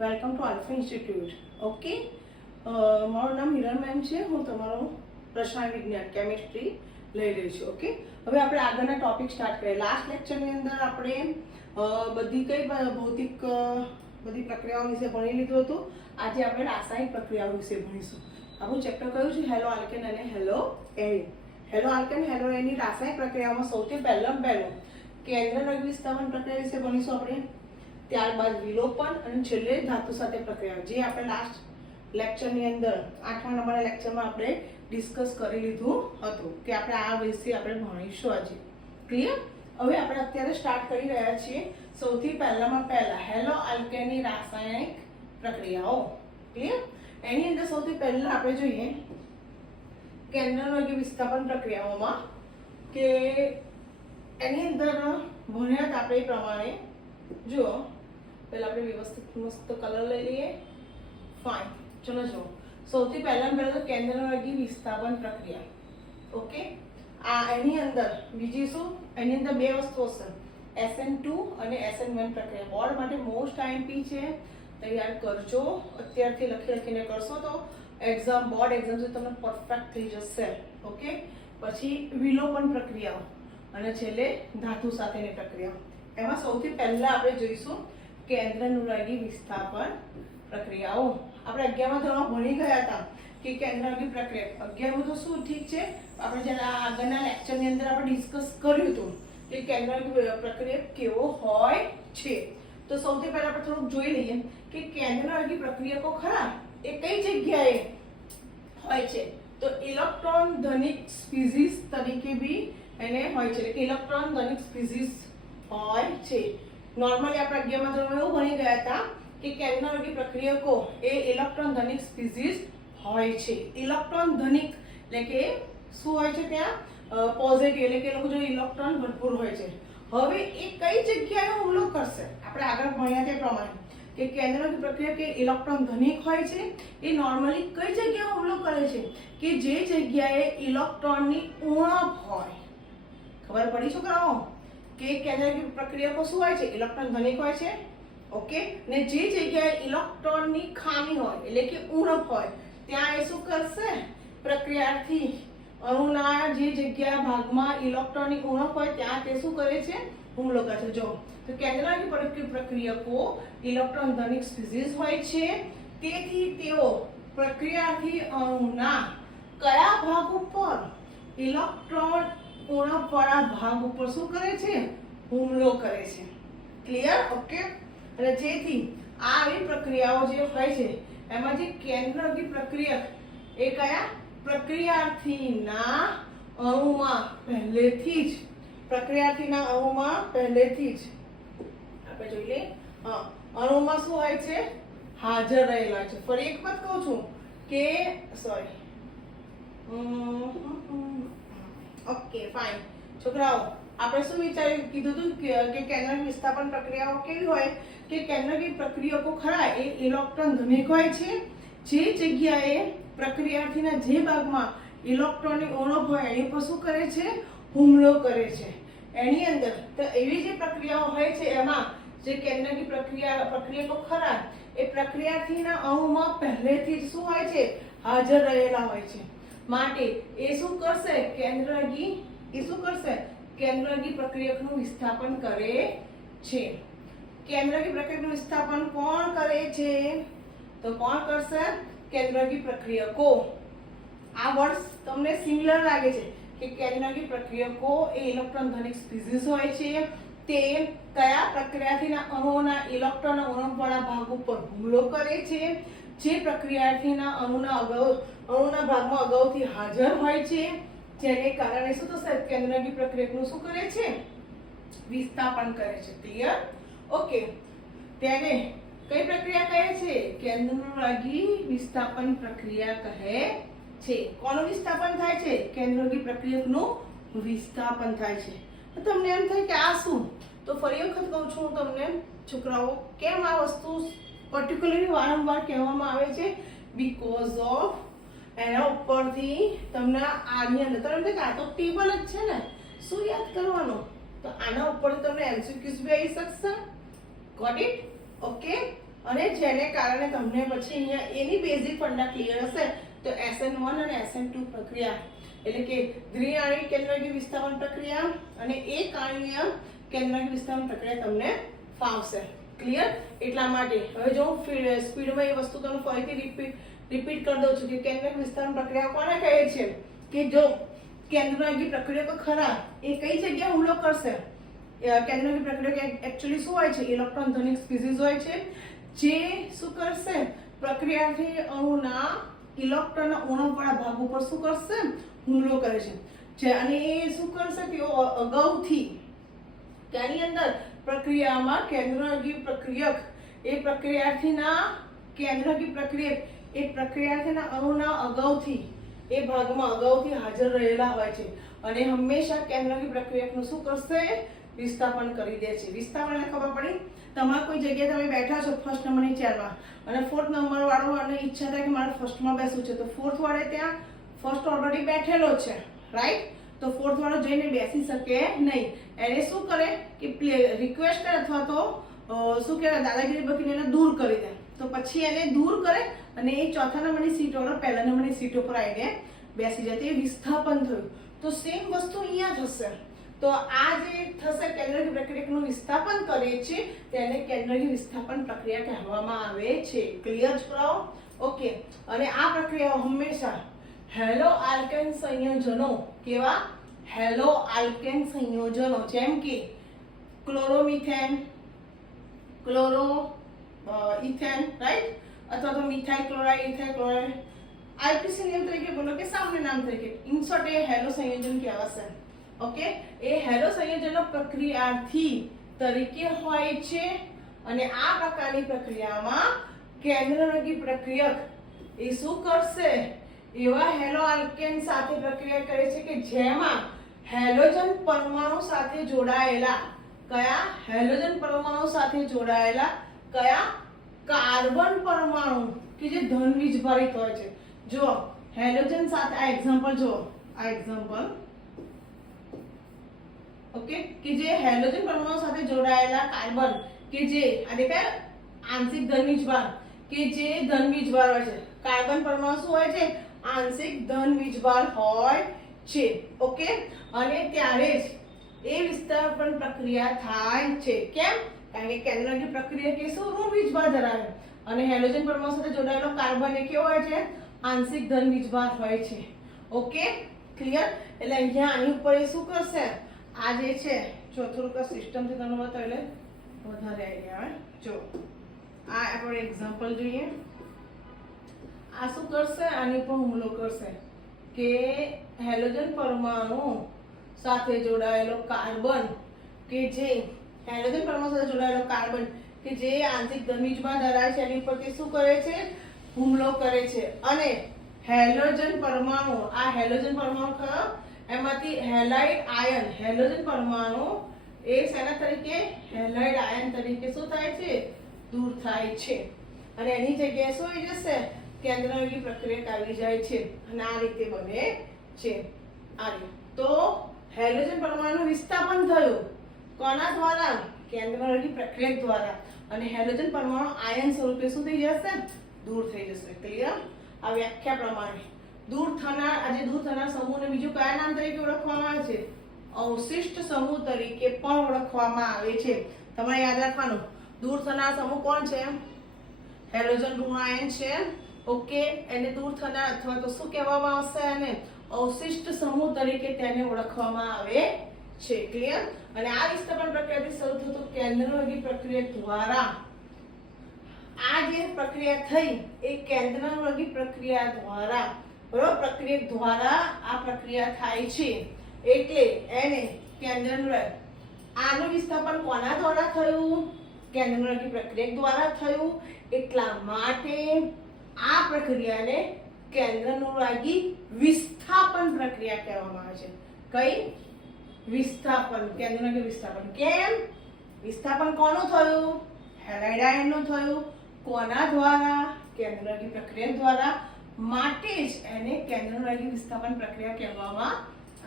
Welcome to alpha institute. Okay, મારું નામ Hiran ma'am છે. હું તમારો રસાયણ વિજ્ઞાન કેમિસ્ટ્રી લઈ રહી છું. ઓકે, હવે આપણે આગળના ટોપિક સ્ટાર્ટ કરીએ. લાસ્ટ લેક્ચરની અંદર આપણે ભૌતિક બધી પ્રક્રિયાઓ વિશે ભણી લીધું હતું. આજે આપણે રાસાયણિક પ્રક્રિયાઓ વિશે ભણીશું. આપણું ચેપ્ટર કયું છે? હેલો આલ્કેન અને હેલો એરિન. હેલો આલ્કેન હેલો એરિનની રાસાયણિક પ્રક્રિયામાં સૌથી પહેલું કેન્દ્રરહિત વિસ્થાપન પ્રક્રિયા વિશે ભણીશું આપણે. ત્યારબાદ વિલોપન અને છેલ્લે ધાતુ સાથે પ્રક્રિયા, જે આપણે લાસ્ટ લેક્ચરની અંદર 8મા નંબરના લેક્ચરમાં આપણે ડિસ્કસ કરી લીધું હતું કે આપણે આ વિશે આપણે ભણીશું આજે. ક્લિયર? હવે આપણે અત્યારે સ્ટાર્ટ કરી રહ્યા છીએ. સૌથી પહેલા હેલો આલ્કેનની રાસાયણિક પ્રક્રિયાઓ. ક્લિયર? એની અંદર સૌથી પહેલા આપણે જોઈએ કેન્દ્રરહિત વિસ્થાપન પ્રક્રિયાઓમાં કે એની અંદર ભણ્યા આપણે એ પ્રમાણે જો પહેલા આપણે વ્યવસ્થિત મસ્ત કલર લઈ લઈએ. ફાઇન, ચલો જો સૌથી પહેલા તો કેન્દ્રરહિત વિસ્થાપન પ્રક્રિયા. ઓકે, આ એની અંદર બીજી શું, એની અંદર બે વસ્તુઓ છે, SN2 અને SN1 પ્રક્રિયા. બોર્ડ માટે મોસ્ટ આઈએમપી છે, તૈયાર કરજો. અત્યારથી લખીને કરશો તો બોર્ડ એક્ઝામ તમને પરફેક્ટ થઈ જશે. ઓકે, પછી વિલોપન પ્રક્રિયાઓ અને છેલ્લે ધાતુ સાથેની પ્રક્રિયા. એમાં સૌથી પહેલા આપણે જોઈશું કેન્દ્રરહિત વિસ્થાપન પ્રક્રિયાઓ. આપણે 11મા ધોરણમાં ભણી ગયા હતા કે કેન્દ્રરહિત પ્રક્રિયા. 11મું તો શું ઠીક છે, આપણે જ્યારે આગળના લેક્ચરની અંદર આપણે ડિસ્કસ કર્યું હતું કે કેન્દ્રરહિત પ્રક્રિયા કેવો હોય છે. તો સૌથી પહેલા આપણે થોડુંક જોઈ લઈએ કે કેન્દ્રરહિત પ્રક્રિયકો ખરા એ કઈ જગ્યાએ હોય છે. તો ઇલેક્ટ્રોન ધનિક સ્પીસીસ તરીકે બી એને હોય છે, કે ઇલેક્ટ્રોન ધનિક સ્પીસીસ હોય છે. નોર્મલી આપણે 11મા ધોરણમાં એવું ભણી ગયા હતા કે કેન્દ્રરહિત પ્રક્રિયકો એ ઇલેક્ટ્રોન ધનિક સ્પીસીસ હોય છે. ઇલેક્ટ્રોન ધનિક એટલે કે શું હોય છે? ત્યાં પોઝિટિવ એટલે કે લોકો જો ઇલેક્ટ્રોન ભરપૂર હોય છે. હવે એ કઈ જગ્યાએ હુમલો કરશે? આપણે આગળ ભણ્યા તે પ્રમાણે કે કેન્દ્રરહિત પ્રક્રિયા કે ઇલેક્ટ્રોન ધનિક હોય છે, એ નોર્મલી કઈ જગ્યાએ હુમલો કરે છે? કે જે જગ્યાએ ઇલેક્ટ્રોનની ઉણપ હોય. ખબર પડી છોકરાઓ કે કેન્દ્રરહિત પ્રક્રિયકો શું હોય છે? ઇલેક્ટ્રોન ધનિક હોય છે. ઓકે, ને જે જગ્યાએ ઇલેક્ટ્રોનની ખામી હોય એટલે કે ઉણપ હોય ત્યાં એ શું કરશે? પ્રક્રિયાર્થી અણુના જે જગ્યા ભાગમાં ઇલેક્ટ્રોનની ઉણપ હોય ત્યાં તે શું કરે છે? હુમલો કરે છે. જો તો કેન્દ્રરહિત પ્રક્રિયકો ઇલેક્ટ્રોન ધનિક સ્પીસીસ હોય છે, તેથી તેઓ પ્રક્રિયાર્થી અણુના કયા ભાગ ઉપર? ઇલેક્ટ્રોન ઉણપ વાળા ભાગ ઉપર શું કરે છે? હુમલો કરે છે. ક્લિયર? ઓકે, અને જેથી આવી પ્રક્રિયાઓ જે હોય છે એમાં જે કેન્દ્રરહિત પ્રક્રિયક એ કયા? પ્રક્રિયાર્થીના અણુમાં પહેલેથી જ આપણે જોઈ લઈએ. અણુમાં શું હોય છે? હાજર રહેલા છે. ફરી એક વાત કહું છું કે ઓકે ફાઇન છોકરાઓ, આપણે શું કીધું હતું કે કેન્દ્રરહિત વિસ્થાપન પ્રક્રિયાઓ કેવી હોય? કે કેન્દ્રરહિત પ્રક્રિયકો ખરા એ ઇલેક્ટ્રોન ધનિક હોય છે. જે જગ્યાએ પ્રક્રિયાર્થીના જે ભાગમાં ઇલેક્ટ્રોનની ઉણપ હોય એની પર શું કરે છે? હુમલો કરે છે. એની અંદર તો એવી જે પ્રક્રિયાઓ હોય છે એમાં જે કેન્દ્રરહિત પ્રક્રિયકો ખરા એ પ્રક્રિયાર્થીના અણુમાં પહેલેથી જ શું હોય છે? હાજર રહેલા હોય છે. માટે એ શું કરશે? કેન્દ્રરહિત પ્રક્રિયકનું વિસ્થાપન કરે છે. કેન્દ્રરહિત પ્રક્રિયકનું વિસ્થાપન કોણ કરે છે? તો કોણ કરશે? કેન્દ્રરહિત પ્રક્રિયકો. આ વર્ડ તમને સિમિલર લાગે છે કે કેન્દ્રરહિત પ્રક્રિયકો એ ઇલેક્ટ્રોન ધનિક સ્પીસીસ હોય છે. તે કયા? પ્રક્રિયાર્થીના અણુઓના ઇલેક્ટ્રોન ઉણપ વાળા ભાગ ઉપર હુમલો કરે છે. જે પ્રક્રિયાર્થીના અણુના ભાગમાં અગાઉથી હાજર હોય છે, જેને કારણે શું થશે? કેન્દ્રરહિત પ્રક્રિયકનું શું કરે છે? વિસ્થાપન કરે છે. ક્લિયર? ઓકે, તેને કઈ પ્રક્રિયા કહે છે? કેન્દ્રરહિત વિસ્થાપન પ્રક્રિયા કહે છે. કોનું વિસ્થાપન થાય છે? કેન્દ્રરહિત પ્રક્રિયકનું વિસ્થાપન થાય છે. તો તમને એમ થાય કે આ શું? તો ફરી વખત કહું છું હું તમને છોકરાઓ, કેમ આ વસ્તુ પર્ટિક્યુલરલી વારંવાર કહેવામાં આવે છે? બીકોઝ ઓફ એના ઉપરથી તમને આની અંદર તમને આ તો ટેબલ જ છે ને, શું યાદ કરવાનું? તો આના ઉપર તમને MCQs બી આવી શકશે. Got it? ઓકે, અને જેને કારણે તમને પછી અહીંયા એની બેઝિક ફંડા ક્લિયર હશે તો SN1 અને SN2 પ્રક્રિયા એટલે કે દ્વિઆણ્વિક કેન્દ્રકી વિસ્થાપન પ્રક્રિયા અને એકાણ્વીય કેન્દ્રકી વિસ્થાપન પ્રક્રિયા તમને ફાવશે. ક્લિયર? એટલા માટે હવે જો સ્પીડમાં એ વસ્તુ તમને ફરીથી રિપીટ કરી દઉં છું કે કેન્દ્રકી વિસ્થાપન પ્રક્રિયા કોને કહે છે કે જો કેન્દ્રકી પ્રક્રિયકો ખરા એ કઈ જગ્યાએ હુમલો કરશે. કેન્દ્રકી પ્રક્રિયક એકચ્યુઅલી શું હોય છે? ઇલેક્ટ્રોન ધનિક સ્પીસીઝ હોય છે જે શું કરશે પ્રક્રિયાથી અણુના ઇલેક્ટ્રોનના ઉણપવાળા ભાગ ઉપર શું કરશે હુમલો કરે છે અને એ શું કરશે તેઓ અગાઉથી તેની અંદર પ્રક્રિયામાં કેન્દ્રકી પ્રક્રિયક એ પ્રક્રિયાર્થીના અણુના અગાઉથી એ ભાગમાં અગાઉથી હાજર રહેલા હોય છે અને હંમેશા કેન્દ્રકી પ્રક્રિયકનું શું કરશે વિસ્થાપન કરી દે છે. વિસ્થાપન એટલે ખબર પડી તમારે કોઈ જગ્યાએ તમે બેઠા છો ફર્સ્ટ નંબરની ચેરમાં અને 4th નંબર વાળો અને ઈચ્છા થાય કે મારે ફર્સ્ટમાં બેસવું છે તો 4th વાળે ત્યાં ફર્સ્ટ ઓલરેડી બેઠેલો છે રાઈટ તો 4th વાળો જઈને બેસી શકે નહીં. એને શું કરે કે રિક્વેસ્ટ કરે અથવા તો શું કહેવાય દાદાગીરી બકીને એને દૂર કરી દે તો પછી એને દૂર કરે અને એ ચોથા નંબરની સીટ વાળો પહેલા નંબરની સીટ ઉપર આવીને બેસી જાય. એ વિસ્થાપન થયું. તો સેમ વસ્તુ અહીંયા થશે. તો આ જે થશે કેન્દ્રકી પ્રક્રિયકનું વિસ્થાપન કરે છે તેને કેન્દ્રકી વિસ્થાપન પ્રક્રિયા કહેવામાં આવે છે. ક્લિયર છોકરાઓ? ઓકે. અને આ પ્રક્રિયાઓ હંમેશા હેલો આલ્કેન સંયોજનો કેવા હેલો આલ્કેન સંયોજનો જેમ કે ક્લોરોમિથેન ક્લોરો ઇથેન રાઈટ અથવા તો methyl chloride ethyl chloride IPC નિયમ તરીકે બોલો કે સામાન્ય નામ તરીકે ઇન શોર્ટ એ હેલો સંયોજન કહેવાશે. ઓકે. એ હેલો સંયોજનો પ્રક્રિયાર્થી તરીકે હોય છે અને આ પ્રકારની પ્રક્રિયામાં કેન્દ્રકી પ્રક્રિયક એ શું કરશે એવા હેલો આલ્કેન સાથે પ્રક્રિયા કરે છે કે જેમાં હેલોજન પરમાણુ સાથે જોડાયેલા કયા હેલોજન પરમાણુ સાથે જોડાયેલા કયા કાર્બન પરમાણુ કે જે ધન વીજભારિત હોય છે. જો હેલોજન સાથે આ એક્ઝામ્પલ જો આ એક્ઝામ્પલ ઓકે કે જે હેલોજન પરમાણુ સાથે જોડાયેલા કાર્બન કે જે આ દેખાય આંશિક ધન વીજભાર કે જે ધન વીજભાર હોય છે. કાર્બન પરમાણુ શું હોય છે આંશિક ધન વીજભાર હોય છે. ઓકે. અને ત્યારે જ એ વિસ્થાપન પ્રક્રિયા થાય છે. કેમ? કારણ કે કેન્દ્રકી પ્રક્રિયા કે શું ઋણ વીજભાર ધરાવે અને હેલોજન પરમાણુ સાથે જોડાયેલો કાર્બન એ કેવો હોય છે આંશિક ધન વીજભાર હોય છે. ઓકે. ક્લિયર? એટલે અહીંયા આની ઉપર એ શું કરશે આ જે છે જો થોડુંક સિસ્ટમથી તમને બતાવો એટલે વધારે આઈડિયા આવે. જો આ આપણે એક્ઝામ્પલ જોઈએ. આ શું કરશે આની પર હુમલો કરશે કે હેલોજન પરમાણુ સાથે જોડાયેલો કાર્બન કે જે હેલોજન પરમાણુ સાથે જોડાયેલો કાર્બન કે જે આંશિક ધન વીજભાર ધરાવે છે એની ઉપર તે શું કરે છે હુમલો કરે છે અને હેલોજન પરમાણુ આ હેલોજન પરમાણુ કયો એમાંથી હેલાઇડ આયન હેલોજન પરમાણુ એ શેના તરીકે હેલાઇડ આયન તરીકે શું થાય છે દૂર થાય છે અને એની જગ્યાએ શું આવી જશે કેન્દ્રકી પ્રક્રિયક આવી જાય છે અને આ રીતે બને છે. આ રીતે તો હેલોજન પરમાણુ વિસ્થાપન થયું કોના દ્વારા કેન્દ્રકી પ્રક્રિયક દ્વારા અને હેલોજન પરમાણુ આયન સ્વરૂપે શું થઈ જશે દૂર થઈ જશે. ક્લિયર? આ વ્યાખ્યા પ્રમાણે દૂર થનાર સમૂહને બીજું કયા નામ તરીકે ઓળખવામાં આવે છે અવશિષ્ટ સમૂહ તરીકે પણ ઓળખવામાં આવે છે. તમારે યાદ રાખવાનું દૂર થનાર સમૂહ કોણ છે હેલોજન ઋણ આયન છે. ઓકે. એને દૂર થનાર અથવા તો શું કહેવામાં આવશે એને અવશિષ્ટ સમૂહ તરીકે તેને ઓળખવામાં આવે છે. ક્લિયર? અને આ વિસ્થાપન પ્રક્રિયાથી શરૂ થતું કેન્દ્રકી પ્રક્રિયક દ્વારા આ જે પ્રક્રિયા થઈ એ કેન્દ્રકી પ્રક્રિયા દ્વારા બરોબર પ્રક્રિયક દ્વારા આ પ્રક્રિયા થાય છે એટલે એને આનું વિસ્થાપન કોના દ્વારા થયું કેન્દ્રકી પ્રક્રિયક દ્વારા થયું. એટલા માટે આ પ્રક્રિયાને કેન્દ્રનુરાગી વિસ્થાપન પ્રક્રિયા કહેવામાં આવે છે. કઈ વિસ્થાપન કેન્દ્રનુરાગી વિસ્થાપન. કેમ? વિસ્થાપન કોનું થયું હેલાઇડ આયનનું થયું. કોના દ્વારા કેન્દ્રનુરાગી પ્રક્રિયા દ્વારા. માટે જ એને કેન્દ્રનુરાગી વિસ્થાપન પ્રક્રિયા કહેવામાં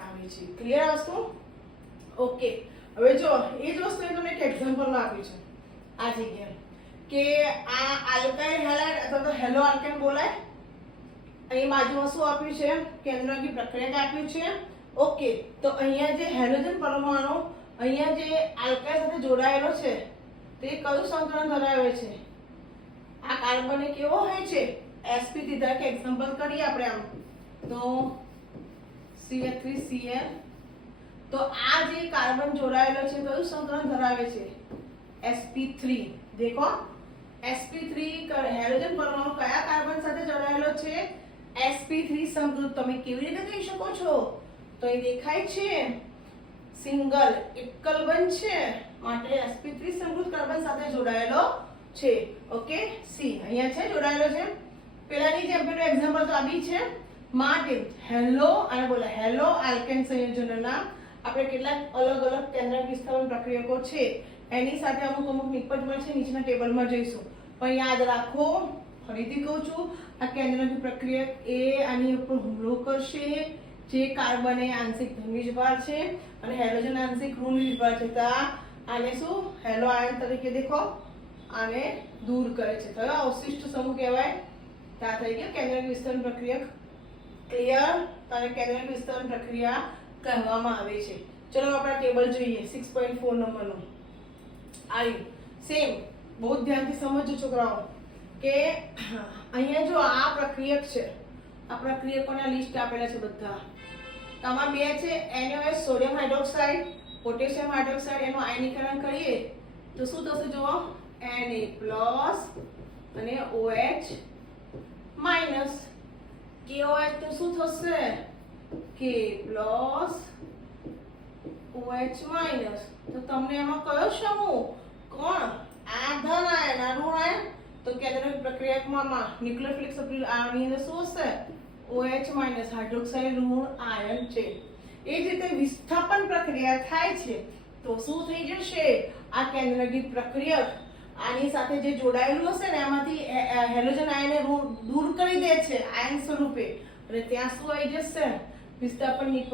આવે છે. ક્લિયર વસ્તુ? ઓકે. હવે જો એ જ વસ્તુ તમને એક એક્ઝામ્પલ આપ્યું છે આ જગ્યાએ કે આ આલ્કાઇલ હેલાઇડ અથવા તો હેલો આલ્કેન બોલાય. અહીં બાજુમાં શું આપ્યું છે? કેન્દ્રકી પ્રક્રિયક આપ્યું છે. ઓકે, તો અહીંયા જે હેલોજન પરમાણુ અહીંયા જે આલ્કાઇલ સાથે જોડાયેલો છે તે કયું સંતુલન ધરાવે છે? આ કાર્બન કેવો હોય છે? sp દીધા કે એક્ઝામ્પલ કરીએ આપણે આમ તો CH3Cl. તો આ જે કાર્બન જોડાયેલો છે કયું સંતુલન ધરાવે છે? sp3. દેખો sp3 હેલોજન પરમાણુ કયા કાર્બન સાથે જોડાયેલો છે? sp3 સમૃદ્ધ. તમે કેવી રીતે કહી શકો છો? તો એ દેખાય છે સિંગલ એકલ બંધ છે માટે sp3 સમૃદ્ધ કાર્બન સાથે જોડાયેલો છે. ઓકે, સી અહીંયા છે જોડાયેલો છે. પેલાની જેમ પેલું એક્ઝામ્પલ તો આવી છે માટે હેલો અને બોલે હેલો આલ્કેન સંયોજનોના આપણે કેટલાક અલગ અલગ કેન્દ્રક વિસ્થાપન પ્રક્રિયકો છે એની સાથે અમુક નિપજ મળશે, નીચેના ટેબલમાં જોઈશું. પણ યાદ રાખો, ફરીથી કહું છું, આ કેન્દ્રક પ્રક્રિયક એ આની ઉપર હુમલો કરશે જે કાર્બન એ આંશિક ધન વીજભાર છે અને હેલોજન આંશિક ઋણ વીજભાર છે. તો આને શું હેલો આયન તરીકે દેખો આને દૂર કરે છે. તો અવશિષ્ટ સમૂહ કહેવાય. ત્યાં થઈ ગયો કેન્દ્રક વિસ્તરણ પ્રક્રિયક. ક્લિયર? અને કેન્દ્રક વિસ્તરણ પ્રક્રિયા કહેવામાં આવે છે. ચલો આપણે ટેબલ જોઈએ 6.4 નંબરનું. આવી સેમ બહુ ધ્યાનથી સમજજો છોકરાઓ કે અહીંયા જો આ પ્રક્રિયક છે, આ પ્રક્રિયકોના લિસ્ટ આપેલા છે બધા. આમાં બે છે NaOH sodium hydroxide, potassium hydroxide. એનું આયનીકરણ કરીએ તો શું થશે? જુઓ Na+ અને OH માઈનસ. KOH તો શું થશે? K+ OH minus. તો તમને એમાં કયો સમૂહ? કોણ? આ ધન આયન, આ ઋણ આયન. તો કેન્દ્રક પ્રક્રિયકમાં ન્યુક્લિયોફિલિક સબસ્ટિટ્યુટ આની અંદર શું હશે? OH માઈનસ હાઇડ્રોક્સાઇડ ઋણ આયન છે. એ જ રીતે વિસ્થાપન પ્રક્રિયા થાય છે તો શું થઈ જશે? આ કેન્દ્રકી પ્રક્રિયક આની સાથે જે જોડાયેલું હશે ને એમાંથી હેલોજન આયનને દૂર કરી દે છે આયન સ્વરૂપે અને ત્યાં શું આવી જશે? વિસ્થાપન નિપજ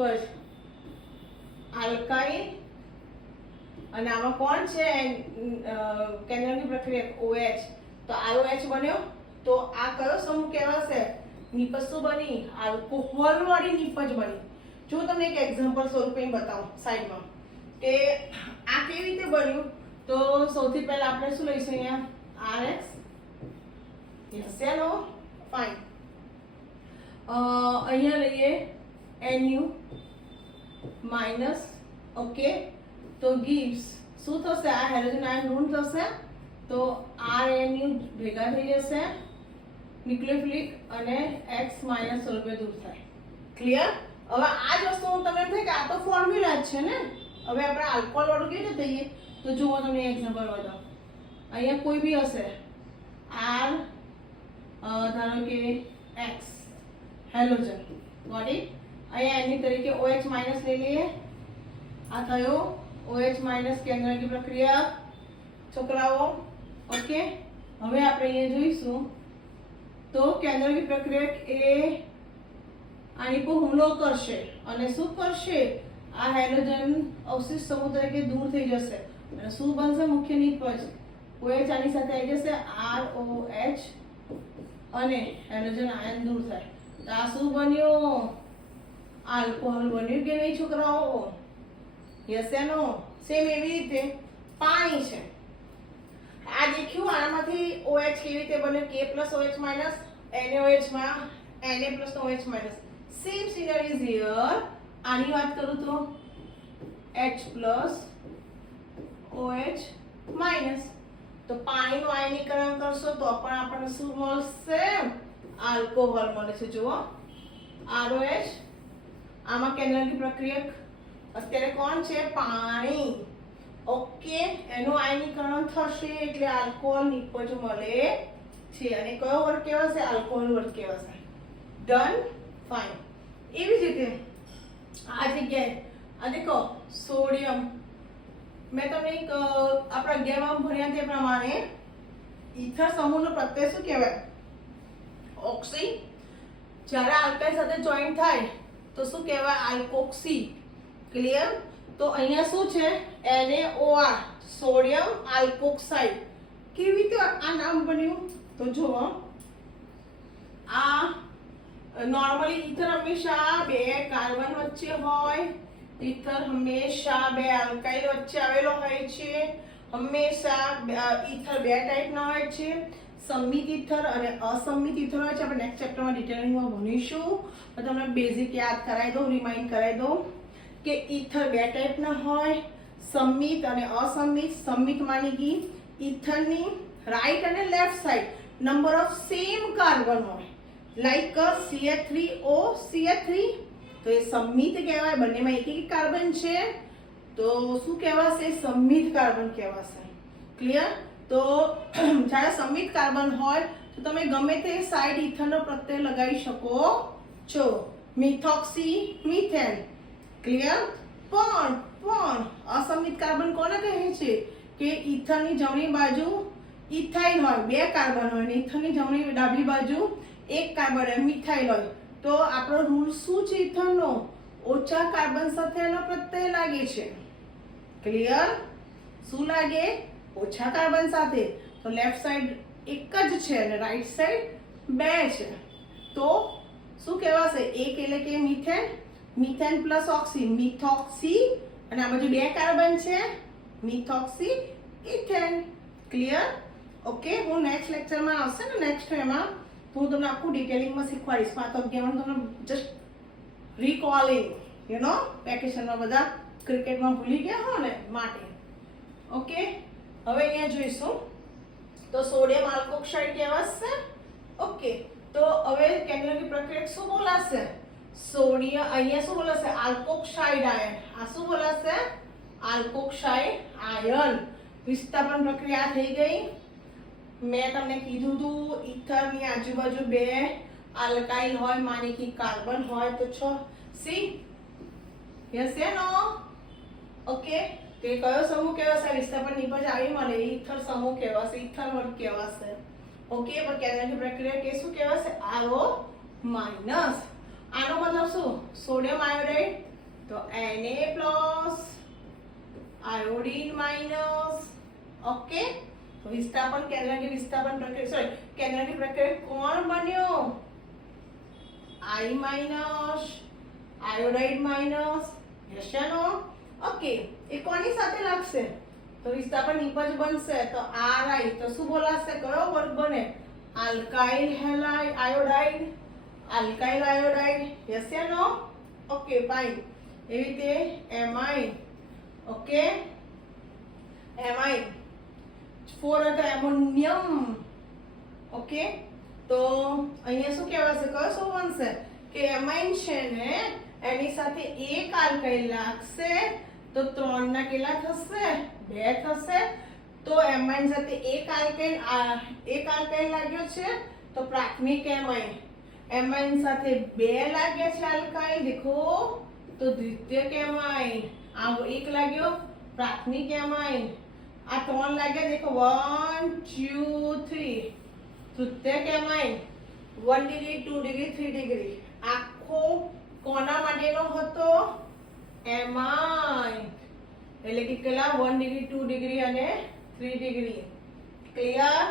આલ્કાઇલ. અને આમાં કોણ છે? કેન્દ્રકી પ્રક્રિયક OH. તો ROH બન્યો. તો આ કયો સમૂહ કહેવાશે? નિપજ શું બની? આલ્કોહોલ વાળી નિપજ બની. જો તમને એક એક્ઝામ્પલ સ્વરૂપે બતાવું સાઈડમાં કે આ કેવી રીતે બન્યું. તો સૌથી પહેલા આપણે શું લઈશું? અહીંયા RX. Yes no fine. અહીંયા લઈએ Nu માઈનસ. ઓકે, તો gives શું થશે? આ હેલોજન આયન ઋણ થશે તો RNU ભેગા થઈ જશે ન્યુક્લિયોફિલિક અને X માઈનસ સ્વરૂપે દૂર થાય. ક્લિયર? હવે આ જ વસ્તુ હું તમને એમ થાય કે આ તો ફોર્મ્યુલા જ છે ને. હવે આપણે આલ્કોહોલ વાળું કેવી રીતે થઈએ? તો જુઓ તમને એક્ઝામ્પલ બતાવો. અહીંયા કોઈ બી હશે R ધારો કે X હેલોજન બોડી. અહીંયા એની તરીકે OH માઈનસ લઈ લઈએ. આ થયો OH માઈનસ કેન્દ્રકી પ્રક્રિયા છોકરાઓ. ઓકે, હવે આપણે અહીંયા જોઈશું તો કેન્દ્રકી પ્રક્રિયક એ આની પર હુમલો કરશે અને શું કરશે? આ હેલોજન અવશિષ્ટ સમૂહ તરીકે દૂર થઈ જશે અને શું બનશે? મુખ્ય નિપજ OH આની સાથે આવી જશે ROH અને હેલોજન આયન દૂર થાય. તો આ શું બન્યું? આલ્કોહોલ બન્યું કે નહીં છોકરાઓ? Yes no? સેમ એવી રીતે પાણી છે. આ દેખ્યું આમાંથી OH કેવી રીતે બને? K+ OH માઈનસ NaOH માં Na+ OH minus. Same scenario is here. આની વાત કરું તો H+ OH માઈનસ. તો પાણીનું આયનીકરણ કરશો તો પણ આપણને શું મળશે? આલ્કોહોલ મળે છે. જુઓ ROH. આમાં કેન્દ્રકી પ્રક્રિયક અત્યારે કોણ છે? પાણી. ઓકે, એનું આયનીકરણ થશે એટલે આલ્કોહોલ નિપજ મળે છે અને કયો વર્ગ કહેવાશે? આલ્કોહોલ વર્ગ કહેવાશે. ડન? ફાઇન. એવી જ રીતે આ જગ્યાએ આ દેખો સોડિયમ. મેં તમને એક આપણા 11માં ભણ્યા તે પ્રમાણે ઈથર સમૂહનો પ્રત્યય શું કહેવાય? ઓક્સી. જ્યારે આલ્કાઇલ સાથે જોઈન્ટ થાય તો શું કહેવાય? આલ્કોક્સી. ક્લિયર? તો અહીંયા શું છે? NaOR સોડિયમ આલ્કોક્સાઇડ કેવી રીતે આ નામ બન્યું તો જુઓ આ નોર્મલી ઈથર હંમેશા બે કાર્બન વચ્ચે હોય ઈથર હંમેશા બે આલ્કાઇલ વચ્ચે આવેલો હોય છે હંમેશા ઈથર બે ટાઈપના હોય છે સંમિત ઈથર અને અસંમિત ઈથર હોય છે આપણે નેક્સ્ટ ચેપ્ટરમાં ડિટેલિંગમાં ભણીશું તો તમને બેઝિક યાદ કરાવી દઉં રિમાઇન્ડ કરાવી દઉં કે ઈથર બે ટાઈપના હોય સંમિત અને અસંમિત સંમિત માની કે ઈથરની રાઈટ અને left side number of same carbon હોય લાઈક CH3O CH3 તો એ સંમિત કહેવાય બંનેમાં એક એક કાર્બન છે તો શું કહેવાશે સંમિત કાર્બન કહેવાશે ક્લિયર તો જ્યારે સંમિત કાર્બન હોય તો તમે ગમે તે સાઈડ ઇથરનો પ્રત્યય લગાવી શકો છો મિથોક્સી મિથેન ક્લિયર પણ અસંમિત કાર્બન કોને કહે છે કે ઇથરની જમણી બાજુ ઇથાઇલ હોય બે કાર્બન હોય અને ઇથરની જમણી ડાબી બાજુ એક કાર્બન મિથાઇલ હોય તો આપણો રૂલ શું છે ઇથરનો ઓછા કાર્બન સાથે એનો પ્રત્યય લાગે છે ક્લિયર શું લાગે ઓછા કાર્બન સાથે તો લેફ્ટ સાઈડ એક જ છે અને રાઈટ સાઈડ બે છે તો શું કહેવાશે એક એટલે કે મિથેન મિથેન પ્લસ ઓક્સી મિથોક્સી અને આ બાજુ બે કાર્બન છે મિથોક્સી ઇથેન ક્લિયર ઓકે હું નેક્સ્ટ લેક્ચરમાં આવશે ને નેક્સ્ટ એમાં હું તમને આખું ડિટેલિંગમાં શીખવાડીશ 5 અગિયારમાં તમને જસ્ટ રિકોલિંગ યુ નો વેકેશનમાં બધા ક્રિકેટમાં ભૂલી ગયા હો ને માટે ઓકે હવે અહીંયા જોઈશું તો સોડિયમ આલ્કોક્સાઇડ કહેવાશે ઓકે તો હવે કેન્દ્રની પ્રક્રિયા શું બોલાશે સોડિયમ અહીંયા શું બોલાશે આલ્કોક્સાઇડ આયન આ શું બોલાશે આલ્કોક્સાઇડ આયન વિસ્થાપન પ્રક્રિયા થઈ ગઈ મેં તમને કીધું હતું ઈથરની આજુબાજુ બે આલ્કાઇલ હોય માની કે કાર્બન હોય તો છો સી યસ એ નો ઓકે તે કયો સમૂહ કહેવાશે વિસ્થાપન નિપજ આવી મળે ઈથર સમૂહ કહેવાશે ઈથર વર્ગ કહેવાશે ઓકે પણ કેન્દ્રની પ્રક્રિયા કે શું કહેવાશે RO માઈનસ આનો મતલબ શું સોડિયમ આયોડાઇડ તો Na+ આયોડીન માઈનસ ઓકે વિસ્થાપન કેન્દ્રની વિસ્થાપન પ્રક્રિયા સોરી કેન્દ્રની પ્રક્રિયા કોણ બન્યો I માઈનસ આયોડાઇડ માઈનસ યશનો ઓકે એ કોની સાથે લાગશે તો વિસ્થાપન નિપજ બનશે તો Ri તો શું બોલાશે કયો વર્ગ બને આલ્કાઇલ હેલાઇડ આયોડાઇડ યશનો ઓકે ફાઇન એવી રીતે એમાઇન ઓકે એમાઇન 4 હતો એમોનિયમ ઓકે તો અહીંયા શું કહેવાશે કયો શું બનશે કે એમાઇન છે ને એની સાથે એક આલ્કાઇલ લાગશે તો 3 ના કેટલા થશે 2 થશે તો એમાઇન સાથે એક આલ્કાઇલ લાગ્યો છે તો પ્રાથમિક એમાઇન સાથે 2 લાગ્યા છે આલ્કાઇલ દેખો તો દ્વિતીયક એમાઇન આ એક લાગ્યો પ્રાથમિક એમાઇન આ 3 લાગ્યા દેખો 1 2 3 તૃતીયક એમાઇન 1 ડિગ્રી 2 ડિગ્રી 3 ડિગ્રી આખો કોના માટેનો હતો એમાઇન એટલે કે કેટલા 1 ડિગ્રી 2 ડિગ્રી અને 3 ડિગ્રી ક્લિયર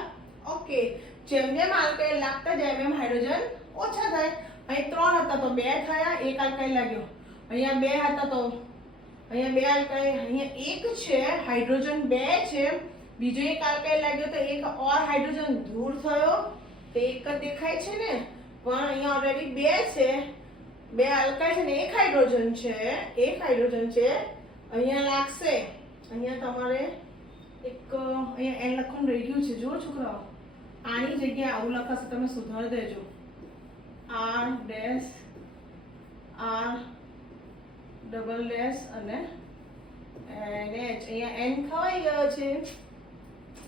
ઓકે જેમ જેમ આલ્કાઇલ લાગતા જાય એમ હાઇડ્રોજન ઓછા થાય અહીં 3 હતા તો 2 થયા એક આલ્કાઇલ લાગ્યો અહીંયા 2 હતા તો અહીંયા 2 આલ્કાઇલ અહીંયા એક છે હાઇડ્રોજન 2 છે બીજો એક આલ્કાઇલ લાગ્યો તો એક ઓર હાઇડ્રોજન દૂર થયો તો એક જ દેખાય છે ને પણ અહીંયા ઓલરેડી 2 છે 2 આલ્કાઇલ છે ને એક હાઇડ્રોજન છે અહીંયા લાગશે અહીંયા તમારે એક અહીંયા n લખવાનું રહી ગયું છે જો છોકરાઓ આની જગ્યાએ આવું લખાશે તમે સુધારી દેજો R dash R double dash અને NH અહીંયા n ખવાઈ ગયો છે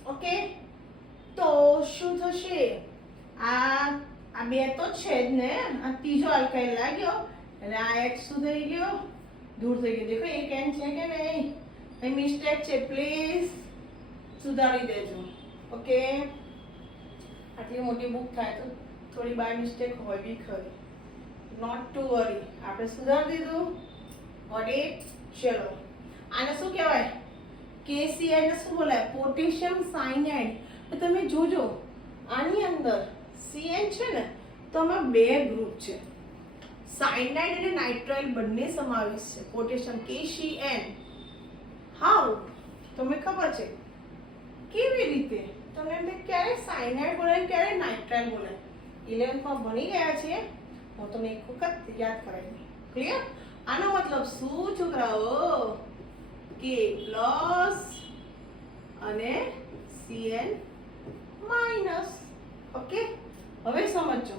ઓકે તો શું થશે આ બે તો છે જ ને આ ત્રીજો આલ્કાઇલ લાગ્યો એટલે આ H શું થઈ ગયો દૂર થઈ ગયો દેખો એક n છે કે નહીં અહીં મિસ્ટેક છે પ્લીઝ સુધારી દેજો ઓકે આટલી મોટી બુક થાય તો થોડી બાય મિસ્ટેક હોય બી ખરી નોટ ટુ વરી આપણે સુધારી દીધું ગોટ ઇટ ચલો આને શું કહેવાય KCl ને શું બોલાય પોટેશિયમ સાયનાઇડ તમે જોજો આની અંદર CN છે ને તો આમાં બે ગ્રુપ છે, સાયનાઇડ અને નાઇટ્રાઇલ બંને સમાવેશ છે, પોટેશિયમ KCN. હાઉ તમને ખબર છે કેવી રીતે? તમને એમ થાય ક્યારે સાયનાઇડ બોલાય ક્યારે નાઇટ્રાઇલ બોલાય? 11th માં ભણી ગયા છે, હું તમને એક વખત યાદ કરાવી દઉં. ક્લિયર? આનો મતલબ શું છોકરાઓ? K પ્લસ અને CN માઇનસ. ઓકે, હવે સમજો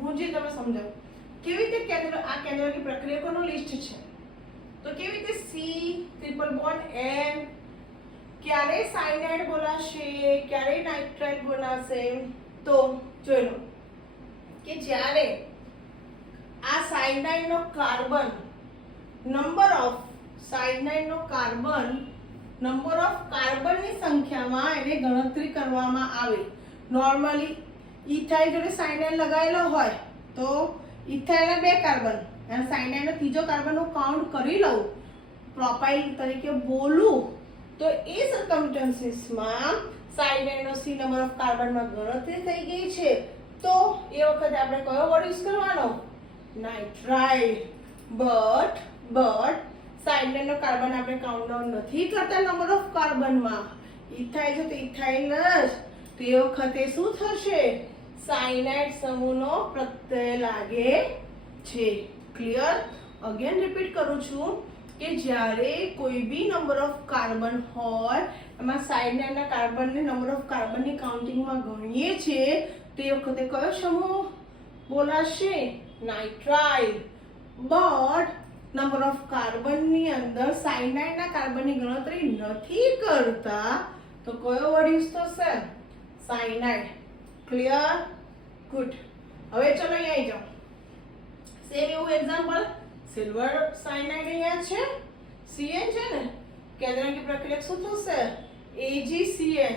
હું જે તમે સમજાવું કેવી રીતે કેન્દ્ર આ કેન્દ્રની પ્રક્રિયકોનું લિસ્ટ છે. તો કેવી રીતે C ટ્રિપલ બોન્ડ N ક્યારે સાયનાઇડ બોલાશે ક્યારે નાઇટ્રાઇલ બોલાશે? તો જોઈ લો કે જ્યારે આ સાયનાઇડનો કાર્બન નંબર ઓફ કાર્બનની સંખ્યામાં એને ગણતરી કરવામાં આવે. નોર્મલી ઇથાઇલ જોડે સાયનાઇડ લગાવેલો હોય તો ઇથાઇલના 2 કાર્બન અને સાયનાઇડનો ત્રીજો કાર્બનનો કાઉન્ટ કરી લઉં, પ્રોપાઇલ તરીકે બોલું, તો એ સર્કમસ્ટન્સીસમાં સાયનાઇડનો C નંબર ઓફ કાર્બનમાં ગણતરી થઈ ગઈ છે. તો એ વખતે આપણે કયો વર્ડ યુઝ કરવાનો? નાઇટ્રાઇલ. બટ સાયનાઇડનો કાર્બન આપણે કાઉન્ટ ડાઉન નથી કરતા નંબર ઓફ કાર્બનમાં. ઇથાઇલ છે તો ઇથાઇલ જ. તે વખતે શું થશે? સાયનાઇડ સમૂહનો પ્રત્યય લાગે છે. ક્લિયર? અગેન રિપીટ કરું છું કે જ્યારે કોઈ બી નંબર ઓફ કાર્બન હોય એમાં સાયનાઇડના કાર્બનને નંબર ઓફ કાર્બનની કાઉન્ટિંગમાં ગણીએ છીએ તે વખતે કયો સમૂહ બોલાશે? નાઇટ્રાઇલ. બટ નંબર ઓફ કાર્બનની અંદર સાયનાઇડના કાર્બનની ગણતરી નથી કરતા તો કયો વર્ડ યુઝ થશે? સાયનાઇડ. ક્લિયર? ગુડ. હવે ચલો અહીંયા આવી જાઓ. સેમ એવું એક્ઝામ્પલ, સિલ્વર સાયનાઇડ અહીંયા છે, CN છે ને, કેન્દ્રની પ્રક્રિયા શું થશે? AgCN,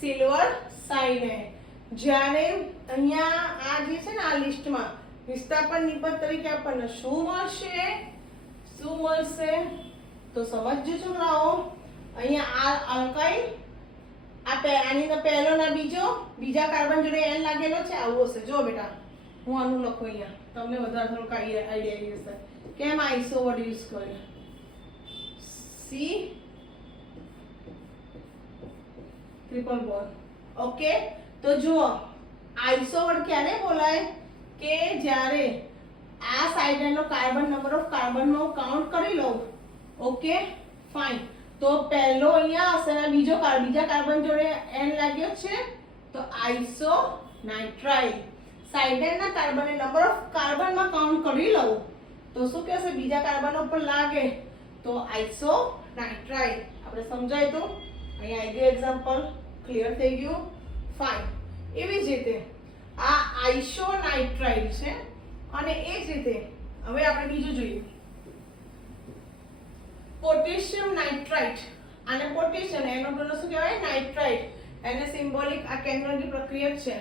silver cyanide. જ્યારે અહીંયા આ જે છે ને આ લિસ્ટમાં વિસ્થાપન નિપજ તરીકે આપણને શું મળશે? તો સમજજો છોકરાઓ, અહીંયા આ અલ્કાઇલ આની અંદર પહેલો ના બીજા કાર્બન જોડે N લાગેલો છે, આવું હશે. જો બેટા હું આનું લખું અહીંયા, તમને વધારે થોડુંક આઈડિયા આવી જશે કેમ આઈસો વર્ડ યુઝ કર્યો. C triple bond. ઓકે, તો જુઓ આઈસો વર્ડ ક્યારે બોલાય? કે જ્યારે આ સાઇડનો કાર્બન નંબર ઓફ કાર્બનનો કાઉન્ટ કરી લો. Okay fine. તો પહેલો અહીંયા હશે અને બીજા કાર્બન જોડે N લાગ્યો છે તો આઈસો નાઇટ્રાઇલ. સાઇડના કાર્બનને નંબર ઓફ કાર્બનમાં કાઉન્ટ કરી લઉં તો શું કહેશે? બીજા કાર્બન ઉપર લાગે તો આઈસો નાઇટ્રાઇલ. આપણે સમજાય તો અહીંયા આવી ગયું એક્ઝામ્પલ. ક્લિયર થઈ ગયું? ફાઇન. એવી જ રીતે આ આઈસો નાઇટ્રાઇલ છે અને એ જ રીતે હવે આપણે બીજું જોઈએ, પોટેશિયમ નાઇટ્રાઇટ. આને પોટેશિયમ એનો પ્રોનો શું કહેવાય? નાઇટ્રાઇટ. એને સિમ્બોલિક આ કેન્દ્રની પ્રક્રિયા છે.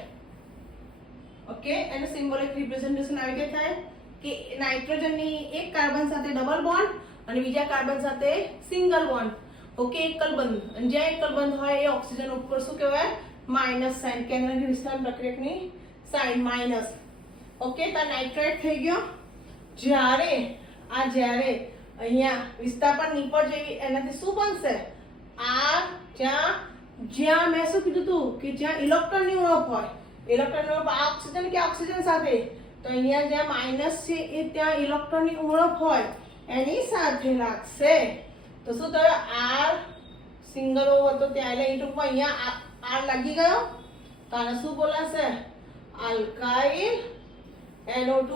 ઓકે, એને સિમ્બોલિક રિપ્રેઝન્ટેશન આવી રીતે થાય કે નાઇટ્રોજનની એક કાર્બન સાથે ડબલ બોન્ડ અને બીજા કાર્બન સાથે સિંગલ બોન્ડ. ઓકે, એકલ બંધ. અને જ્યાં એકલ બંધ હોય એ ઓક્સિજન ઉપર શું કહેવાય? Minus sign. કેન્દ્રની વિસ્તાર પ્રક્રિયકની સાઇન માઇનસ. ઓકે, તો નાઇટ્રાઇટ થઈ ગયો. જ્યારે અહીંયા વિસ્થાપન નિપજ જેવી એનાથી શું બનશે? આ જ્યાં મેં શું કીધું હતું કે જ્યાં ઇલેક્ટ્રોનની ઉણપ હોય, ઇલેક્ટ્રોનની ઉણપ આ ઓક્સિજન કે ઓક્સિજન સાથે, તો અહીંયા જ્યાં માઇનસ છે એ ત્યાં ઇલેક્ટ્રોનની ઉણપ હોય એની સાથે લાગશે તો શું થયું? R સિંગલ ઓ હતો ત્યાં એટલે ટૂંકમાં અહીંયા R લાગી ગયો તો આને શું બોલાશે? Alkyl NO2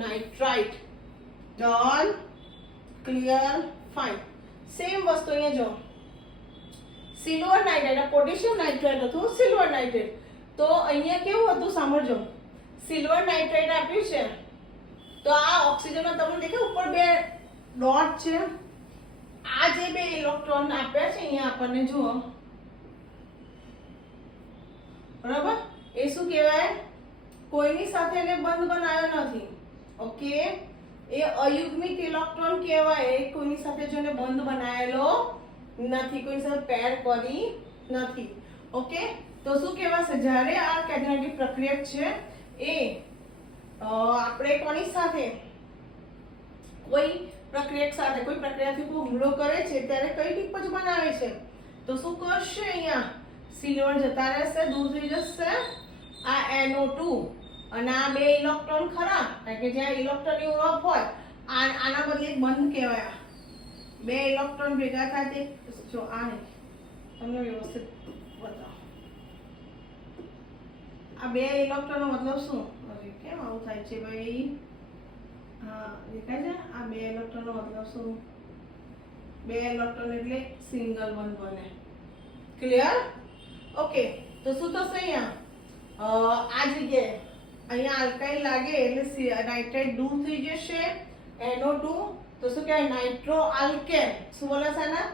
nitrite. Done? Clear? Fine. Same વસ્તુ અહીંયા જો સિલ્વર નાઇટ્રેટ, પોટેશિયમ નાઇટ્રેટ હતું, સિલ્વર નાઇટ્રેટ. તો અહીંયા કેવું હતું સાંભળજો, સિલ્વર નાઇટ્રેટ આપ્યું છે તો આ ઓક્સિજનમાં તમને દેખાય ઉપર 2 ડોટ છે. આ જે 2 ઇલેક્ટ્રોન આપ્યા છે અહીંયા આપણને જુઓ, બરાબર? એ શું કહેવાય? કોઈની સાથે એને બંધ બનાવ્યો નથી. ઓકે, એ અયુગ્મિક ઇલેક્ટ્રોન કહેવાય. કોઈની સાથે જોને બંધ બનાવેલો નથી, કોઈની સાથે પેર કરી નથી. ઓકે, તો શું કહેવાશે? જ્યારે આ કેટલિક પ્રક્રિયક છે એ આપણે કોની સાથે, કોઈ પ્રક્રિયક સાથે, કોઈ પ્રક્રિયાથી કોઈ હુમલો કરે છે ત્યારે કઈ નિપજ બનાવે છે? તો શું કરશે? અહીંયા સિલ્વર જતા રહેશે, દૂર થઈ જશે આ NO2 અને આ બે ઇલેક્ટ્રોન ખરા, કારણ કે જ્યાં ઇલેક્ટ્રોનની ઉણપ હોય આના બદલે એક બંધ કહેવાય. બે ઇલેક્ટ્રોન ભેગા થાય તે જો આ નહીં, તમને વ્યવસ્થિત બતાવો. આ બે ઇલેક્ટ્રોનનો મતલબ શું? અરે કેમ આવું થાય છે ભાઈ? હા દેખાય છે? આ બે ઇલેક્ટ્રોનનો મતલબ શું? બે ઇલેક્ટ્રોન એટલે સિંગલ બોન્ડ બને. ક્લિયર? ઓકે. તો શું થશે અહીંયા? આ જગ્યાએ અહીંયા આલ્કાઇલ લાગે એટલે નાઇટ્રેટ દૂર થઈ જશે, NO2. તો શું કહેવાય? Nitro alkane. શું બોલે છે આના?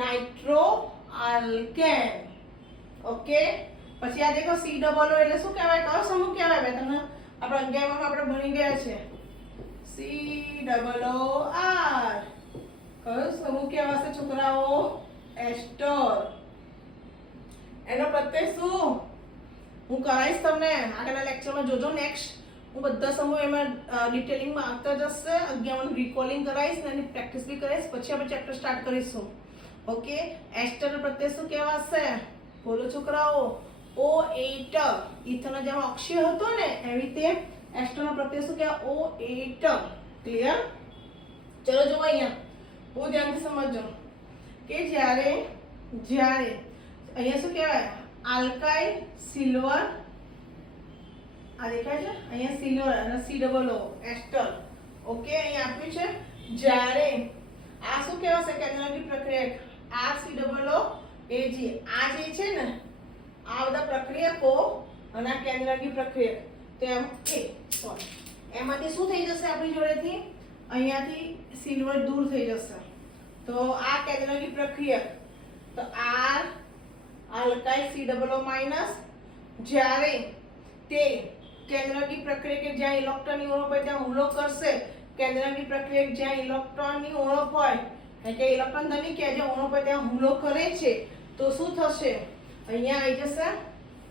Nitro alkane. ઓકે. પછી આ દેખો C ડબલ O એટલે શું કહેવાય? કયો સમૂહ કહેવાય? મેં તમને આપણા અગિયારમાં આપણે ભણી ગયા છે. COOR. કયો સમૂહ કહેવાશે છોકરાઓ? એસ્ટર. એનો પ્રત્યય શું? હું કરાઈશ તમને આગળના લેક્ચરમાં, જોજો. નેક્સ્ટ હું બધા સમૂહ એમાં ડિટેલિંગમાં આવતા જશે. 11 રિકોલિંગ કરાઈશ ને એની પ્રેક્ટિસ બી કરાઈશ, પછી આપણે ચેપ્ટર સ્ટાર્ટ કરીશું. ઓકે. એસ્ટર પ્રત્યય શું કહેવાશે? બોલો છોકરાઓ. O8. ઇથેનોલ જેમ અક્ષય હતો ને એવી રીતે એસ્ટરનો પ્રત્યય શું કહેવાય? O8. ક્લિયર? ચલો જુઓ અહીંયા બહુ ધ્યાનથી સમજજો કે જ્યારે અહીંયા શું કહેવાય? આલ્કાઇલ સિલ્વર, આ દેખાય છે અહીંયા સિલ્વર અને COO એસ્ટર. ઓકે. અહીંયા આપ્યું છે જ્યારે આ શું કહેવાશે? કેટલિક પ્રક્રિયક. આ COO AG. આ જે છે ને આ બધા પ્રક્રિયકો અને આ કેટલિક પ્રક્રિયક, તો એમાંથી શું થઈ જશે આપણી જોડેથી? અહીંયાથી સિલ્વર દૂર થઈ જશે. તો આ કેટલિક પ્રક્રિયક, તો આ આલ્કાઇલ COO માઈનસ, જ્યારે તે કેન્દ્રકી પ્રક્રિયક જ્યાં ઇલેક્ટ્રોનની ઉણપ હોય ત્યાં હુમલો કરશે. કેન્દ્રકી પ્રક્રિયક જ્યાં ઇલેક્ટ્રોનની ઉણપ હોય, એટલે કે ઇલેક્ટ્રોન ધની કે જ્યાં ઉણપ હોય ત્યાં હુમલો કરે છે, તો શું થશે? અહીંયા આવી જશે,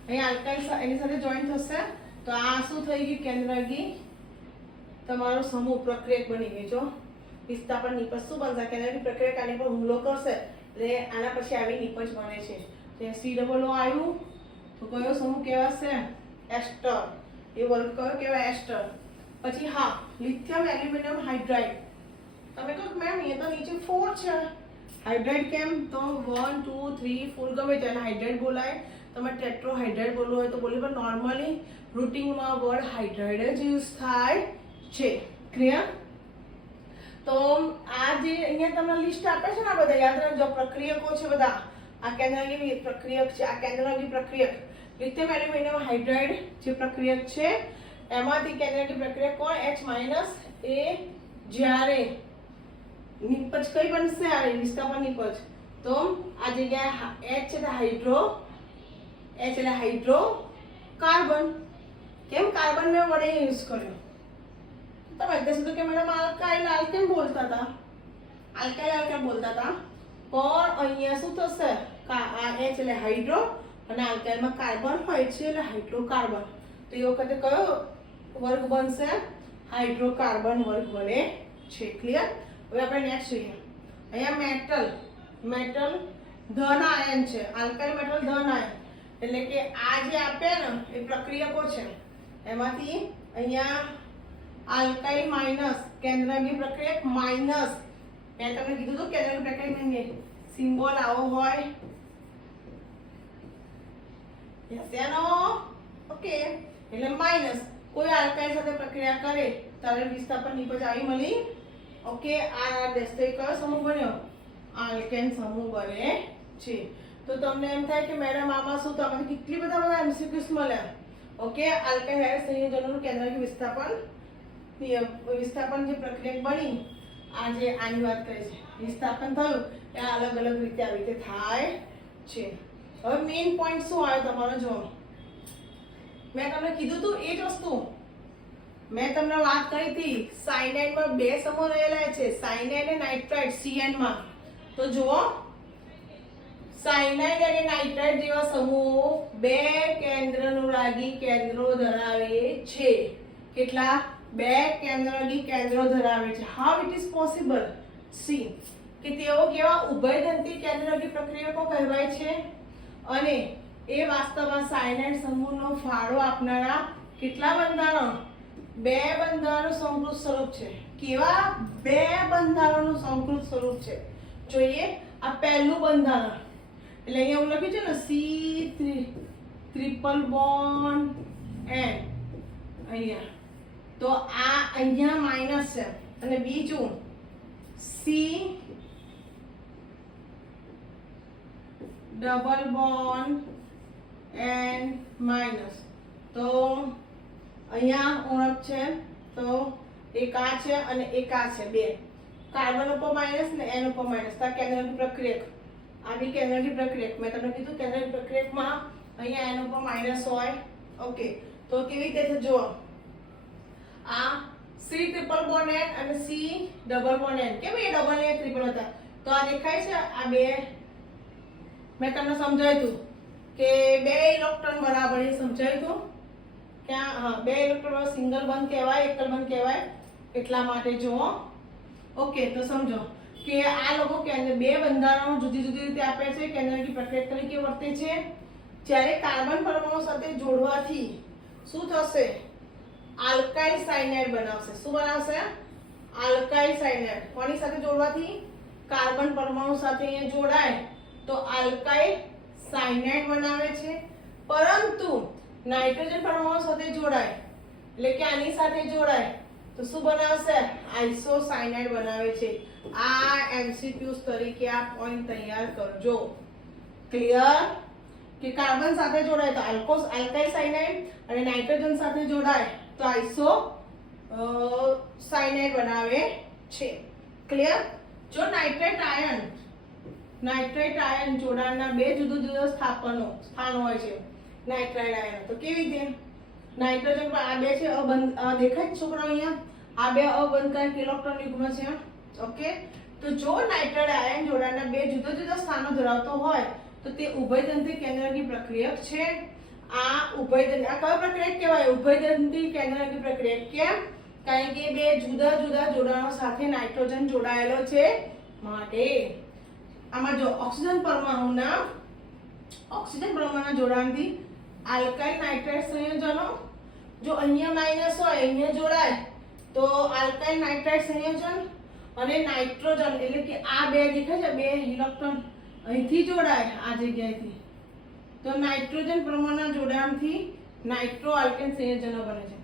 અહીંયા આલ્કાઇલ એની સાથે જોઈન થશે. તો આ શું થઈ ગયું? કેન્દ્રકી તમારો સમૂહ પ્રક્રિયક બની ગઈ. જો વિસ્થાપન નિપજ શું બનશે? કેન્દ્રકી પ્રક્રિયક આની પર હુમલો કરશે એટલે આના પછી આવી નિપજ બને છે. COO આવ્યું તો કયો સમૂહ કહેવાશે? એસ્ટર. એ વર્ગ કયો કહેવાય? એસ્ટર. પછી હા, લિથિયમ એલ્યુમિનિયમ હાઇડ્રાઇડ. તમે કહો મેમ એ તો નીચે 4 છે, હાઇડ્રાઇડ કેમ? તો 1 2 3 4 ગમે તેને હાઇડ્રાઇડ બોલાય. તમે ટેટ્રોહાઇડ્રાઇડ બોલવું હોય તો બોલી, પણ નોર્મલી રૂટિંગમાં વર્ડ હાઇડ્રાઇડ જ યુઝ થાય છે. ક્લિયર? તો આ જે અહીંયા તમને લિસ્ટ આપે છે ને, આ બધા યાદ રાખજો. પ્રક્રિયકો છે બધા. આ કેન્દ્રકી પ્રક્રિયક છે, આ કેન્દ્રકી પ્રક્રિયક લિથિયમ એલ્યુમિનિયમ હાઇડ્રાઇડ જે પ્રક્રિયક છે એમાંથી કેન્દ્રકી પ્રક્રિયક કોણ? H- એ જ્યારે નિપજ કઈ બનશે? આ વિસ્થાપન નિપજ. તો આ જગ્યાએ H એટલે હાઇડ્રો, H એટલે હાઇડ્રોકાર્બન. કેમ કાર્બન મેં વડે યુઝ કર્યો? તમે અત્યાર સુધી કે મેડમ આલ્કાઇલ આલ્કેન બોલતા હતા, આલ્કાઇલ બોલતા હતા, પણ અહીંયા શું થશે? આ H એટલે હાઇડ્રો અને આલ્કાઇલમાં કાર્બન હોય છે એટલે હાઇડ્રોકાર્બન. તો એ વખતે કયો વર્ગ બનશે? હાઇડ્રોકાર્બન વર્ગ બને છે. ક્લિયર? હવે આપણે નેક્સ્ટ જોઈએ. અહીંયા મેટલ ધન આયન છે. આલ્કાઇલ મેટલ ધન આયન એટલે કે આ જે આપે ને એ પ્રક્રિયકો છે એમાંથી અહીંયા આલ્કાઇલ માઇનસ, કેન્દ્રકી પ્રક્રિયક માઇનસ. મેં તમને કીધું હતું કેન્દ્રકી પ્રક્રિયક સિમ્બોલ આવો હોય. ઓકે. એટલે માઇનસ. કોઈ આલ્કાઇલ સાથે પ્રક્રિયા કરે ત્યારે વિસ્થાપન નિપજ આવી મળી. ઓકે. આ ડેસ્ટે કયો સમૂહ બન્યો? આલ્કેન સમૂહ બને છે. તો તમને એમ થાય કે મેડમ આમાં શું? તો આમાંથી કેટલી બધા MCQs મળ્યા. ઓકે. આલ્કાઇલ હાઇડ્રાઇડ સંયોજનોનું કેન્દ્રકી વિસ્થાપન જે પ્રક્રિયક બની, આજે આની વાત કરી છે. વિસ્થાપન થયું એ અલગ અલગ રીતે આવી રીતે થાય છે. હવે મેઇન પોઈન્ટ શું આવ્યો તમારો? જો મેં તમને કીધું હતું એ જ વસ્તુ મેં તમને વાત કરી હતી. સાયનાઇડમાં બે સમૂહ રહેલા છે, સાયનાઇડ અને નાઇટ્રાઇડ CN માં. તો જુઓ સાયનાઇડ અને નાઇટ્રાઇડ જેવા સમૂહો 2 કેન્દ્રાનુરાગી કેન્દ્રો ધરાવે છે. કેટલા? 2 કેન્દ્રાનુરાગી કેન્દ્રો ધરાવે છે. How it is possible? C કે તેઓ કેવા ઉભયદંતી કેન્દ્રાનુરાગી પ્રક્રિયકો કહેવાય છે અને એ વાસ્તવમાં સાયનાઇડ સમૂહનો ફાળો આપનારા કેટલા બંધારણ? 2 બંધારણનું સંકૃત સ્વરૂપ છે. કેવા? 2 બંધારણનું સંકૃત સ્વરૂપ છે. જોઈએ આ પહેલું બંધારણ, એટલે અહીંયા હું લખ્યું છે ને C ટ્રિપલ બોન્ડ N અહીંયા, તો આ અહીંયા માઈનસ છે અને બીજું C double bond N minus. તો અહીંયા ઉણપ છે, તો એક આ છે અને એક આ છે, 2 કાર્બન ઉપર માઈનસ ને N ઉપર માઈનસ. તો આ કેન્દ્રાનુરાગી પ્રક્રિયક, આ બી કેન્દ્રાનુરાગી પ્રક્રિયક. મેં તમને કીધું કેન્દ્રાનુરાગી પ્રક્રિયકમાં અહીંયા N ઉપર માઈનસ હોય. ઓકે, તો કેવી રીતે છે જુઓ, આ C ટ્રિપલ બોન્ડ N અને C ડબલ બોન્ડ N. કેમ એ ડબલ ને ટ્રિપલ હતા? તો આ દેખાય છે આ 2, મેં તમને સમજાવ્યું હતું કે 2 ઇલેક્ટ્રોન બરાબર, એ સમજાવ્યું હતું ક્યાં? હા, 2 ઇલેક્ટ્રોન સિંગલ બંધ કહેવાય, એકલ બંધ કહેવાય, એટલા માટે જુઓ. ઓકે, તો સમજો કે આ લોકો કેન્દ્ર 2 બંધારણો જુદી જુદી રીતે આપે છે, કેન્દ્રાનુરાગી પ્રક્રિયા તરીકે વર્તે છે. જ્યારે કાર્બન પરમાણુ સાથે જોડવાથી શું થશે? આલ્કાઇલ સાયનાઇડ બનાવશે. શું બનાવશે? Alkyl cyanide. કોની સાથે જોડવાથી? કાર્બન પરમાણુ સાથે અહીંયા જોડાય તો આલ્કાઇલ સાયનાઇડ બનાવે છે. પરંતુ નાઇટ્રોજન પરમાણુ સાથે જોડાય એટલે કે આની સાથે જોડાય તો શું બનાવશે? આઇસોસાયનાઇડ બનાવે છે. આ MCQs તરીકે આ પોઈન્ટ તૈયાર કરજો. ક્લિયર? કે કાર્બન સાથે જોડાય તો આલ્કાઇલ સાયનાઇડ અને નાઇટ્રોજન સાથે જોડાય તો આઇસો સાયનાઇડ બનાવે છે. ક્લિયર? જો નાઇટ્રેટ આયન જોડાણના 2 જુદા જુદા સ્થાન હોય છે નાઇટ્રાઇડ આયન. તો કેવી રીતે? નાઇટ્રોજન પર આ 2 છે અબંધ, દેખાય છોકરાઓ અહીંયા? આ 2 અબંધકારક ઇલેક્ટ્રોન યુગ્મ છે. ઓકે, તો જો નાઇટ્રાઇડ આયન જોડાણના 2 જુદા જુદા સ્થાનો ધરાવતો હોય તો તે ઉભયદંતી કેન્દ્રાનુરાગી પ્રક્રિયક છે. આ ઉભયદંતી, આ કયો પ્રક્રિયક કહેવાય? ઉભયદંતી કેન્દ્રાનુરાગી પ્રક્રિયક. કેમ? કારણ કે 2 જુદા જુદા જોડાણો સાથે નાઇટ્રોજન જોડાયેલો છે માટે. આમાં જો ઓક્સિજન પરમાણુના જોડાણથી આલ્કાઇલ નાઇટ્રાઇડ સંયોજનો, જો અહીંયા માઈનસ હોય અહીંયા જોડાય તો આલ્કાઇલ નાઇટ્રાઇડ સંયોજન અને નાઇટ્રોજન એટલે કે આ 2 દેખાય છે 2 ઇલેક્ટ્રોન અહીંથી જોડાય આ જગ્યાએથી તો નાઇટ્રોજન પરમાણુના જોડાણથી નાઇટ્રો આલ્કેન સંયોજનો બને છે.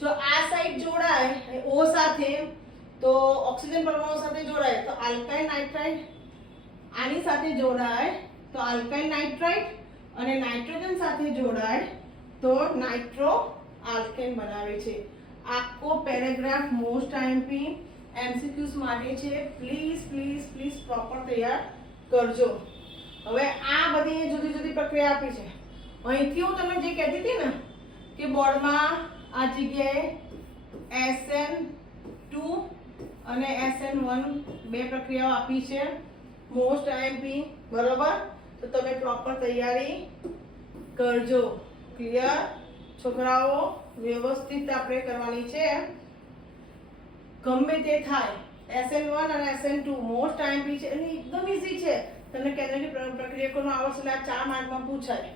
જો આ સાઈડ જોડાય O સાથે તો ઓક્સિજન પરમાણુ સાથે જોડાય તો આલ્કાઇલ નાઇટ્રાઇડ, આની સાથે જોડાય તો આલ્કાઇલ નાઇટ્રાઇડ અને નાઇટ્રોજન સાથે જોડાય તો નાઇટ્રો આલ્કેન બનાવે છે. આખો પેરેગ્રાફ મોસ્ટ આઈએમપી MCQs માટે છે. પ્લીઝ પ્રોપર તૈયાર કરજો. હવે આ બધી જુદી જુદી પ્રક્રિયા આપી છે. અહીંથી હું તમને જે કહેતી હતી ને કે બોર્ડમાં આ જગ્યાએ SN2 અને SN1 2 પ્રક્રિયાઓ આપી છે મોસ્ટ આઈએમપી. બરોબર? તો તમે પ્રોપર તૈયારી કરજો. ક્લિયર છોકરાઓ? વ્યવસ્થિત આપણે કરવાની છે. ગમે તે થાય SN1 અને SN2 મોસ્ટ આઈએમપી છે અને એકદમ ઈઝી છે. તમને કેન્દ્રાનુરાગી પ્રક્રિયકોનો આવડશે એટલે આ 4 માર્કમાં પૂછાય.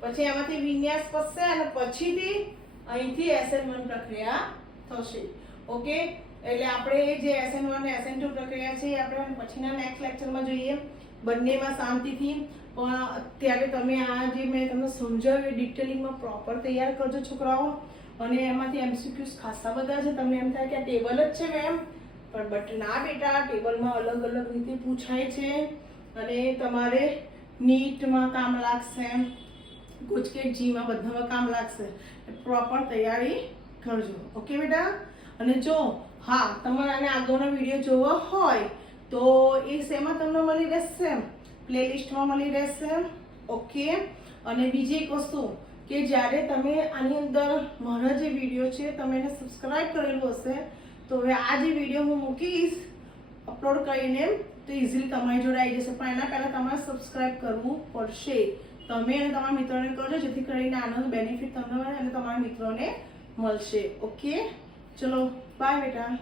પછી એમાંથી વિન્યાસ પસશે અને પછીથી અહીંથી SN1 પ્રક્રિયા થશે. ઓકે, એટલે આપણે જે SN1 અને SN2 પ્રક્રિયા છે એ આપણે પછીના નેક્સ્ટ લેક્ચરમાં જોઈએ. બંનેમાં શાંતિથી, પણ અત્યારે તમે આ જે મેં તમને સમજાવ્યું ડિટેલિંગમાં પ્રોપર તૈયાર કરજો છોકરાઓ. અને એમાંથી MCQs ખાસા બધા છે. તમને એમ થાય કે આ ટેબલ જ છે મેમ, પણ બટ ના બેટા, ટેબલમાં અલગ અલગ રીતે પૂછાય છે અને તમારે નીટમાં કામ લાગશે, ગુજકેટ જીમાં બધામાં કામ લાગશે. પ્રોપર તૈયારી કરજો. ઓકે બેટા? અને જો હા તમારે આને આગળનો વિડીયો જોવો હોય તો એ શેમાં તમને મળી રહેશે? પ્લેલિસ્ટમાં મળી રહેશે. ઓકે, અને બીજી એક વસ્તુ કે જ્યારે તમે આની અંદર મારા જે વિડીયો છે તમે એને સબસ્ક્રાઇબ કરેલું હશે તો હવે આ જે વિડીયો હું મૂકીશ અપલોડ કરીને તો ઇઝીલી તમારી જોડે આવી જશે. પણ એના પહેલાં તમારે સબસ્ક્રાઇબ કરવું પડશે. તમે અને તમારા મિત્રોને કરજો, જેથી કરીને આનો બેનિફિટ તમને મળે અને તમારા મિત્રોને મળશે. ઓકે, ચલો બાય બેટા.